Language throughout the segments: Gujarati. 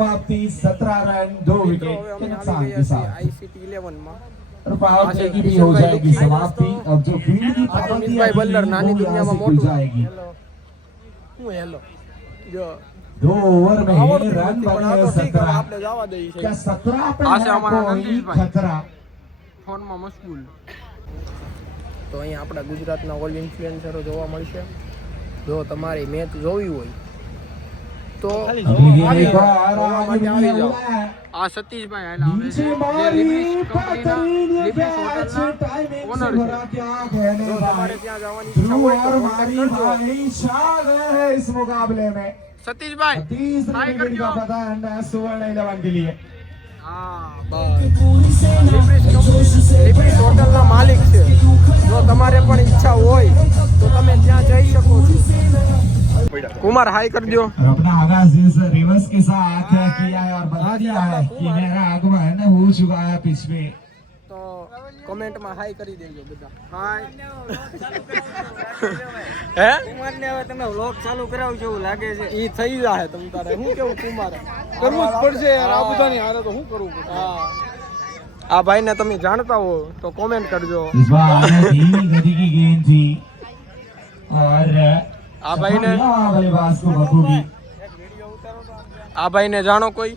समाप्ति 17 रन 2 विकेट के नुकसान के साथ आईसीटी 11 में और पावर प्ले की भी हो जाएगी समाप्ति। अब जो फील्ड की पाबंदी भाई बल्लर नानी दुनिया में खुल मोटू जाएगी। हेलो जो 2 ओवर में આવડતું रन નથી, પણ આ बने તો ઠીક, હવે 17। આપણે જવા દઈએ છે क्या 17 पे આ છે है અમારા कोई નંદીશભાઈ। खतरा? ફોનમાં મશગુલ। તો અહીં આપણા ગુજરાતના ઓલ ઇન્ફ્લુએન્સરો જોવા મળશે। જો તમારી મેચ જોવી હોય તો एक बार જોવા માટે आगे આવી જાઓ। बढ़ा है। આ સતીશભાઈ આયેલા આવે नीचे છે, જે मारी લિબ્રિસ કંપનીના લિબ્રિસ कैच હોટલના टाइमिंग ઓનર से છે। भरा क्या कहने જો તમારે भाई। ત્યાં જવાની ઈચ્છા ध्रुव હોય તો और કોન્ટેક્ટ मारी કરજો। भाई छा गए हैं इस मुकाबले में। સતીશભાઈ 30 हाय विकेट का करजो। पता है सुवर्ण 11 के लिए। હા બસ લિબ્રિસ હોટલના માલિક છે। જો તમારે પણ ઈચ્છા હોય તો તમે ત્યાં જઈ શકો છો। कुमार हाय कर दियो। और अपना आगाज इस रिवर्स के साथ किया है और बता दिया है कि मेरा आगमन हो चुका है पिच पे। तो कमेंट में हाय करी देજો બધા। हाय હે કુમાર ને હવે તમે વ્લોગ ચાલુ કરાવજો એવું લાગે છે। ઈ થઈ જાહે તમ તારે હું કેવું કુમાર કરવું જ પડશે યાર આ બધાની હારે તો હું કરવું પડશે। હા આ ભાઈ ને તમે જાણતા હો તો કમેન્ટ કરજો। इस बार धीमी गति की गेंद थी और આ ભાઈ ને बल्लेबाज को बखूबी। આ ભાઈ ને જાણો કોઈ?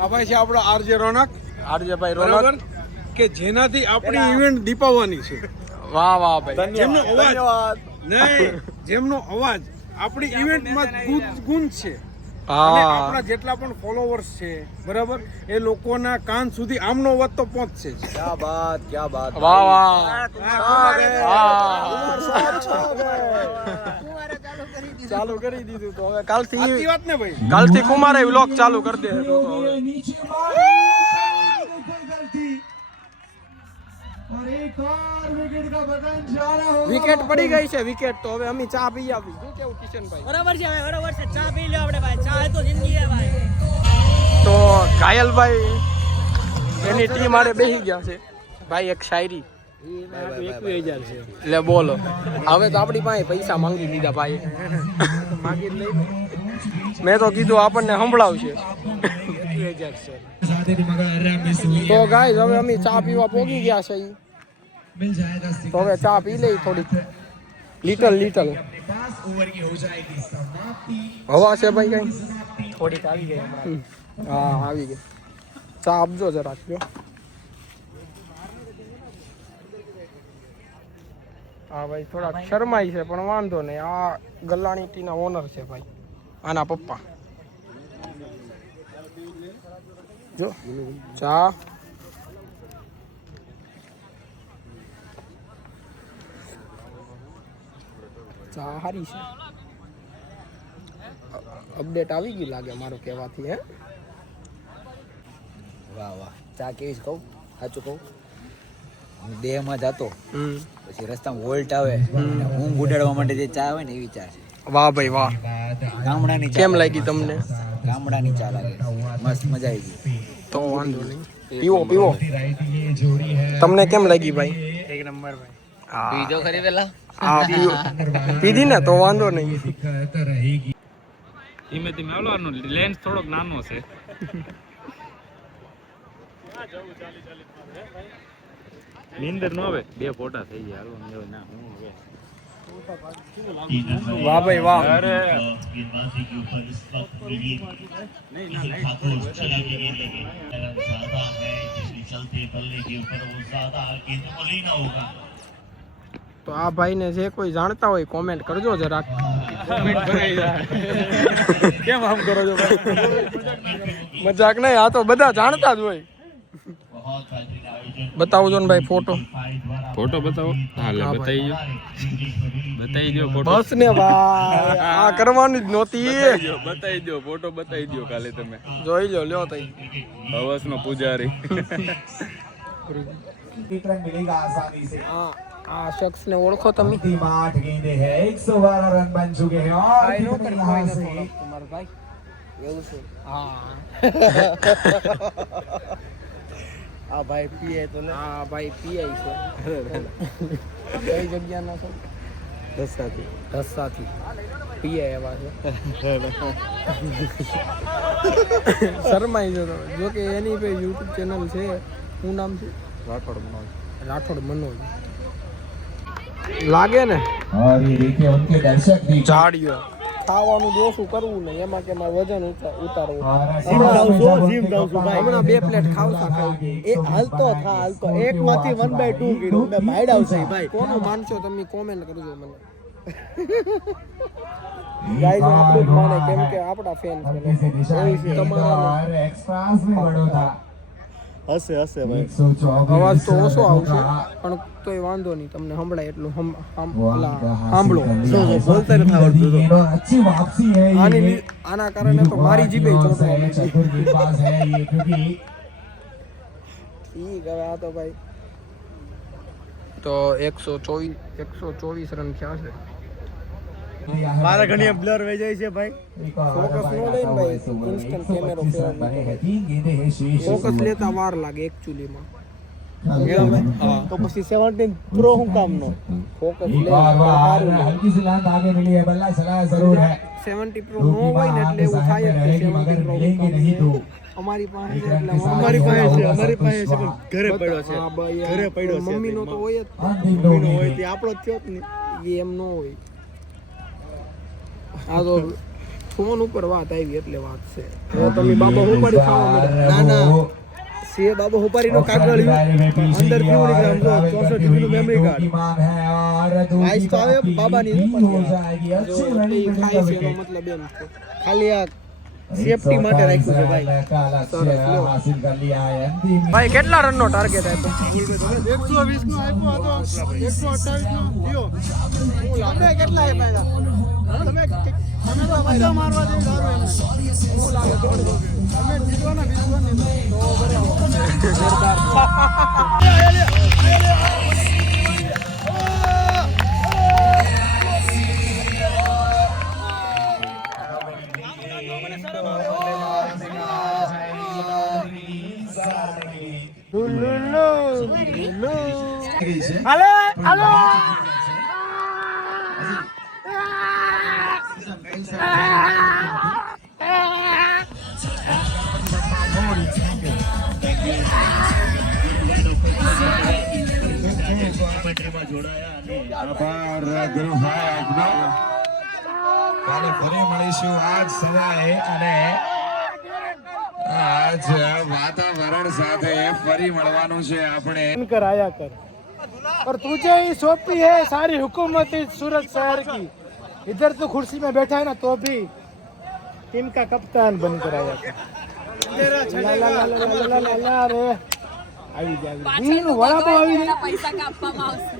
આ ભાઈ છે આપણો આરજે રોનક। આરજે ભાઈ રોનક કે જેનાથી આપણી ઇવેન્ટ દીપાવવાની છે। વાહ વાહ ભાઈ જેમનો અવાજ નહીં, જેમનો અવાજ આપણી ઇવેન્ટમાં ગુંજ છે અને આપણા જેટલા પણ ફોલોવર્સ છે બરાબર એ લોકોના કાન સુધી આમનો અવાજ તો પહોંચશે જ। क्या बात वाह वाह ચાલુ કરી દીધું તો હવે કાલથી સાચી વાત ને ભાઈ। કાલથી કુમારે વ્લોગ ચાલુ કરી દે તો હવે नीचे मारी कोई गलती और एक और विकेट का बटन जाना होगा। વિકેટ પડી ગઈ છે વિકેટ। તો હવે અમે ચા પી આવી। શું કેવું કિશનભાઈ? બરાબર છે ભાઈ, બરાબર છે। ચા પી લો આપણે ભાઈ, ચા એ તો જિંદગી છે ભાઈ। તો ઘાયલભાઈ એની ટીમ આડે બેસી ગયા છે। ભાઈ એક શાયરી લે બોલો। હવે તો આપણી પાસે પૈસા માંગી લીધા ભાઈ। મેં તો કીધું આપણને સંભળાવશે। તો ગાઈસ હવે અમે ચા પીવા પોગી ગયા છે। मिल जाएगा તો હવે ચા પી લઈ થોડીક લીટલ 50 ओवर की हो जाएगी समाप्ति। હવા છે ભાઈ કઈ? થોડીક આવી ગઈ હમણાં। હા આવી ગઈ। ચા આપજો જરાક જો। હા ભાઈ થોડાક શરમાઈ છે પણ વાંધો નહીં। આ ગલ્લાણી ટીના ઓનર છે ભાઈ, આના પપ્પા। જો ચા ચા હારી છે। અપડેટ આવી ગઈ લાગે મારો કહેવાથી। હે વાહ વાહ ચા કેવી છે કહું, સાચું કહું, હું દેહમાં જતો પછી રસ્તામાં વોલ્ટ આવે અને ઊંઘ ઉડાડવા માટે જે ચા આવે ને એવી ચા છે। વાહ ભાઈ વાહ। ગામડાની ચા કેમ લાગી તમને? ગામડાની ચા લાગે, મસ્ત મજા આવી ગઈ। તો વાંધો નહીં, પીવો પીવો। તમને કેમ લાગી ભાઈ? એક નંબર ભાઈ। હા પીજો ખરી પેલા હા પીધી ને તો વાંધો નહીં। ધીમે ધીમે આવવાનો લેન્સ થોડોક નાનો છે। નીંદર ન આવે, બે ફોટા થઈ ગયા હાલો ને ના હું હવે વાહ ભાઈ વાહ। અરે તો આ ભાઈને જે કોઈ જાણતા હોય કોમેન્ટ કરજો જરાક। કેમ આમ કરો છો ભાઈ? મજાક નહીં, આ તો બધા જાણતા જ હોય। બતાવજો ને ભાઈ ફોટો। ફોટો બતાવો। હાલે બતાવી દો, બતાવી દો ફોટો, બસ ને ભાઈ આ કરવાની જ નહોતી। બતાવી દો ફોટો, બતાવી દો ખાલી તમે। જોઈ લો લ્યો તઈ। હવસનો પૂજારી। रन मिलेगा आसानी से। આ શખ્સને ઓળખો તમે? अंतिम 8 गेंदें हैं, 112 रन बन चुके हैं और कितने यहाँ से તમારો ભાઈ એવું છે? હા આ ભાઈ પીએ તો ને? હા ભાઈ પીઆઈ છે। કઈ જગ્યાના છો? ઢસાથી। પીએ એવા છે શરમાઈ જો તમે જો કે એની પે યુટ્યુબ ચેનલ છે શું નામ છે રાઠોડ મનોજ લાગે ને और ये देखिए उनके दर्शक भी જાડિયો ખાવાનું દોશું કરવું ને એમાં કે મારે વજન ઉતારવું હમણાં 2 પ્લેટ ખાવસા ખાઈ એ હાલતો એક માંથી 1/2 કીધું ને ભાઈડ આવશે ભાઈ કોનું માનશો તમે કોમેન્ટ કરજો મને ગાઈઝ આપણું જ માને કેમ કે આપણા ફેન છે से निशान के और एक्स्ट्रास में बड़ो था હશે ભાઈ 124 અવાજ તો ઓછો આવશે પણ તોય વાંધો નહીં તમને સંભળાય એટલું સાંભળો બોલતા નથી આવડતું और अच्छी वापसी है ये આના કારણે તો મારી જીભે ચોટો આવે છે चतुर के पास है ये क्योंकि ઠીક હવે આ તો ભાઈ તો 124 રન થયા છે મારા ઘણી બ્લર વહી જાય છે ભાઈ एक और फोकस नो लेन भाई, instant कैमरा फेरन बने हैं 3 गेंदें हैं शेष ફોકસ લેતા વાર લાગે એકચ્યુઅલીમાં તો પછી 17 પ્રો હું કામનો ફોકસ एक લે और बार हल्की सी लांद आगे मिली है बल्ला चला जरूर है 70 प्रो નો હોય ને એટલે એવું થાય જ કે 70 પ્રો मिलेंगे नहीं तो અમારી પાસે છે એટલે અમારી પાસે છે પણ ઘરે પડ્યો છે હા ભાઈ, ઘરે પડ્યો છે મમ્મીનો તો હોય જ अंतिम दो હોય गेंदें। તે આપણો જ થયો જ ને એ એમ નો હોય આ તો ફોન ઉપર વાત આવી એટલે વાત છે હવે તમે બાબા હું પડી ખાવા મળે ના સે બાબા હુપારીનો કાગળ અંદર કેવું નીકળે આમ જો 64 GB નું મેમરી કાર્ડ આઈસ તો આવે બાબાની हो जाएगी अच्छी रनिंग ખાઈ છે એનો મતલબ એમ છે ખાલી આ સેફટી માટે રાખ્યું છે ભાઈ हासिल कर लिया है अंतिम ભાઈ કેટલા રનનો ટાર્ગેટ આપ્યો 120 નો આપ્યો હતો 128 નો થયો તમે કેટલા આપ્યા તમે તો મજા મારવા દે સારું એમ હું લાગે તમે જીતવાના વિશ્વાસની તો કાલે ફરી મળીશું આજ સવારે અને આજ વાતાવરણ સાથે ફરી મળવાનું છે આપણે कर आया कर और तुझे ही सौंपी है सारी हुकूमत इस सूरत शहर की इधर तो कुर्सी में बैठा है ना तो भी टीम का कप्तान बनकर आया कर ला रे आई जा वड़ा पाव आई પૈસા કાપવામાં આવશે